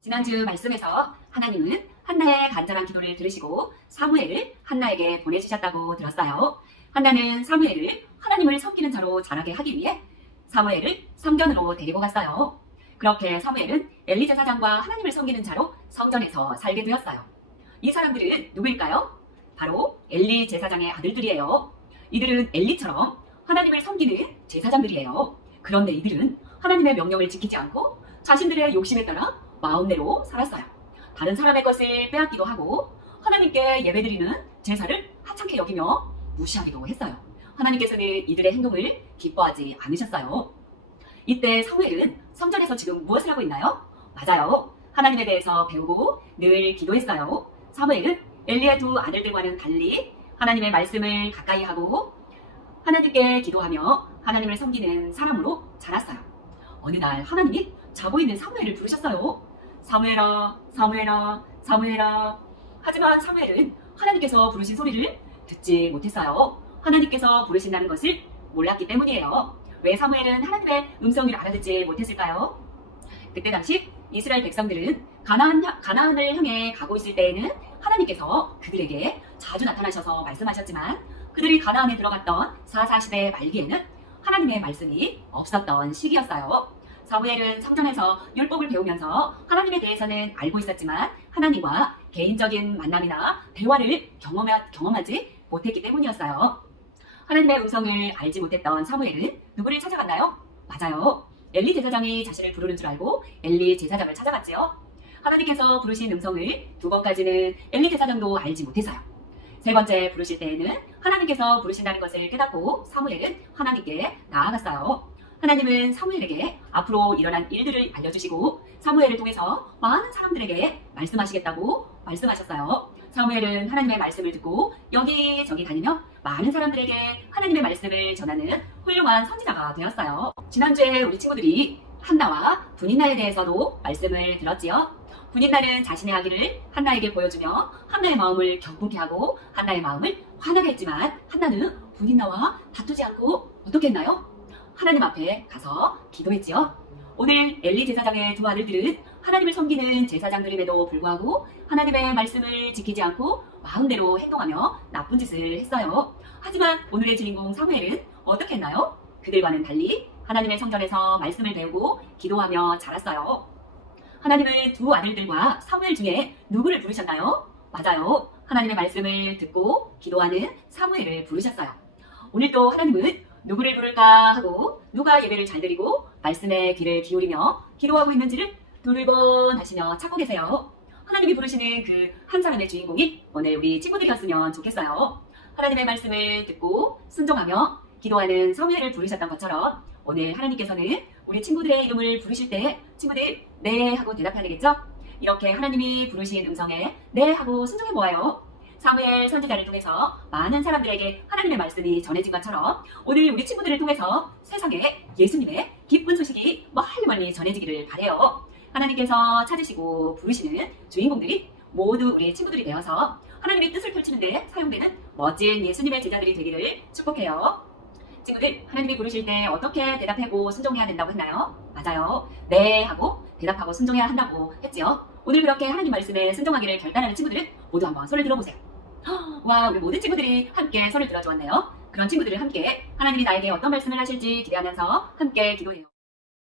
지난주 말씀에서 하나님은 한나의 간절한 기도를 들으시고 사무엘을 한나에게 보내주셨다고 들었어요. 한나는 사무엘을 하나님을 섬기는 자로 자라게 하기 위해 사무엘을 성전으로 데리고 갔어요. 그렇게 사무엘은 엘리 제사장과 하나님을 섬기는 자로 성전에서 살게 되었어요. 이 사람들은 누구일까요? 바로 엘리 제사장의 아들들이에요. 이들은 엘리처럼 하나님을 섬기는 제사장들이에요. 그런데 이들은 하나님의 명령을 지키지 않고 자신들의 욕심에 따라 마음대로 살았어요. 다른 사람의 것을 빼앗기도 하고 하나님께 예배드리는 제사를 하찮게 여기며 무시하기도 했어요. 하나님께서는 이들의 행동을 기뻐하지 않으셨어요. 이때 사무엘은 성전에서 지금 무엇을 하고 있나요? 맞아요. 하나님에 대해서 배우고 늘 기도했어요. 사무엘은 엘리의 두 아들들과는 달리 하나님의 말씀을 가까이 하고 하나님께 기도하며 하나님을 섬기는 사람으로 자랐어요. 어느 날 하나님이 자고 있는 사무엘을 부르셨어요. 사무엘아, 사무엘아, 사무엘아. 하지만 사무엘은 하나님께서 부르신 소리를 듣지 못했어요. 하나님께서 부르신다는 것을 몰랐기 때문이에요. 왜 사무엘은 하나님의 음성을 알아듣지 못했을까요? 그때 당시 이스라엘 백성들은 가나안을 향해 가고 있을 때에는 하나님께서 그들에게 자주 나타나셔서 말씀하셨지만 그들이 가나안에 들어갔던 사사시대 말기에는 하나님의 말씀이 없었던 시기였어요. 사무엘은 성전에서 율법을 배우면서 하나님에 대해서는 알고 있었지만 하나님과 개인적인 만남이나 대화를 경험하지 못했기 때문이었어요. 하나님의 음성을 알지 못했던 사무엘은 누구를 찾아갔나요? 맞아요. 엘리 제사장이 자신을 부르는 줄 알고 엘리 제사장을 찾아갔지요. 하나님께서 부르신 음성을 두 번까지는 엘리 제사장도 알지 못해서요. 세 번째 부르실 때에는 하나님께서 부르신다는 것을 깨닫고 사무엘은 하나님께 나아갔어요. 하나님은 사무엘에게 앞으로 일어난 일들을 알려주시고 사무엘을 통해서 많은 사람들에게 말씀하시겠다고 말씀하셨어요. 사무엘은 하나님의 말씀을 듣고 여기저기 다니며 많은 사람들에게 하나님의 말씀을 전하는 훌륭한 선지자가 되었어요. 지난주에 우리 친구들이 한나와 분인나에 대해서도 말씀을 들었지요. 분인나는 자신의 아기를 한나에게 보여주며 한나의 마음을 격분케 하고 한나의 마음을 화나게 했지만 한나는 분인나와 다투지 않고 어떻게 했나요? 하나님 앞에 가서 기도했지요. 오늘 엘리 제사장의 두 아들들은 하나님을 섬기는 제사장들임에도 불구하고 하나님의 말씀을 지키지 않고 마음대로 행동하며 나쁜 짓을 했어요. 하지만 오늘의 주인공 사무엘은 어떻게 했나요? 그들과는 달리 하나님의 성전에서 말씀을 배우고 기도하며 자랐어요. 하나님은 두 아들들과 사무엘 중에 누구를 부르셨나요? 맞아요. 하나님의 말씀을 듣고 기도하는 사무엘을 부르셨어요. 오늘도 하나님은 누구를 부를까 하고 누가 예배를 잘 드리고 말씀에 귀를 기울이며 기도하고 있는지를 두리번 하시며 찾고 계세요. 하나님이 부르시는 그 한 사람의 주인공이 오늘 우리 친구들이었으면 좋겠어요. 하나님의 말씀을 듣고 순종하며 기도하는 사무엘을 부르셨던 것처럼 오늘 하나님께서는 우리 친구들의 이름을 부르실 때 친구들 네 하고 대답해야 되겠죠? 이렇게 하나님이 부르신 음성에 네 하고 순종해 보아요. 사무엘 선지자를 통해서 많은 사람들에게 하나님의 말씀이 전해진 것처럼 오늘 우리 친구들을 통해서 세상에 예수님의 기쁜 소식이 멀리 전해지기를 바라요. 하나님께서 찾으시고 부르시는 주인공들이 모두 우리 친구들이 되어서 하나님의 뜻을 펼치는데 사용되는 멋진 예수님의 제자들이 되기를 축복해요. 친구들, 하나님이 부르실 때 어떻게 대답하고 순종해야 된다고 했나요? 맞아요. 네 하고 대답하고 순종해야 한다고 했지요. 오늘 그렇게 하나님 말씀에 순종하기를 결단하는 친구들은 모두 한번 손을 들어보세요. 와, 우리 모든 친구들이 함께 손을 들어주었네요. 그런 친구들을 함께 하나님이 나에게 어떤 말씀을 하실지 기대하면서 함께 기도해요.